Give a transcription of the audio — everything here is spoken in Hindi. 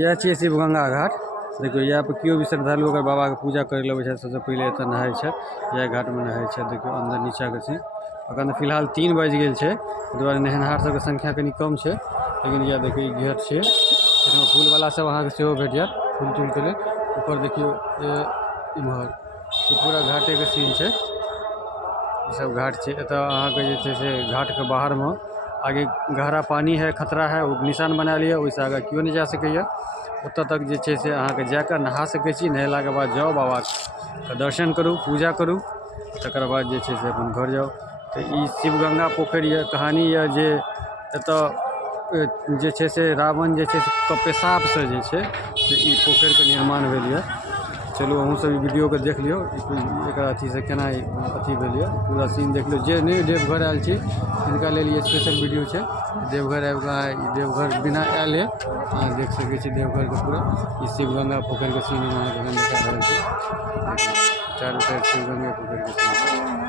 यह छियै शिव गंगा घाट। देखियो यहाँ पर केओ भी श्रद्धालु अगर बाबा के पूजा करे लगे छै सबसे पहले एतऽ नहाय छै, यह घाट में नहाय छै। देखियो अंदर नीचा के सीन अखन फिलहाल 3 बज गेल छै, ताहि दुआरे नहेनहार सबके संख्या कनी कम छै। लेकिन यह देखियो ई घेट छै, इसमें फूल वाला सब अहाँ के सेहो भेट जायत, फूल तूल के लेल। ऊपर देखियो इम्हर ई पूरा घाटे के सीन छै, ई सब घाट छै। एतऽ अहाँ के जे छै से घाट के बाहर में आगे गहरा पानी है, खतरा है, वो निशान बना लिया, ओइसे आगे क्यों नहीं जा सकैया। ओतऽ तक जे छै से अहाँ के जाकर नहा सकै छी, नहेला के बाद जाओ बाबा के दर्शन करू, पूजा करू, तकर बाद जे छै से अपन घर जाओ। तो ई शिव गंगा पोखरि ये, कहानी ये जे एतऽ जे छै से रावण जे छै से पेशाब से जे छै से ई पोखरि के निर्माण भेल ये। चलू अहूँ सब ई वीडियो के देख लियो, एक अथी से केना अथी भेल ये, पूरा सीन देख लियो। जे नहीं देवघर आयल छी तिनका लेल ये स्पेशल वीडियो छै। देवघर आबि कऽ देवघर बिना आयले अहाँ देख सकै छी देवघर के पूरा ई शिव गंगा पोखरि के सीन अहाँ के देखा रहल छी। चारू साइड शिव गंगा पोखरि के सीन।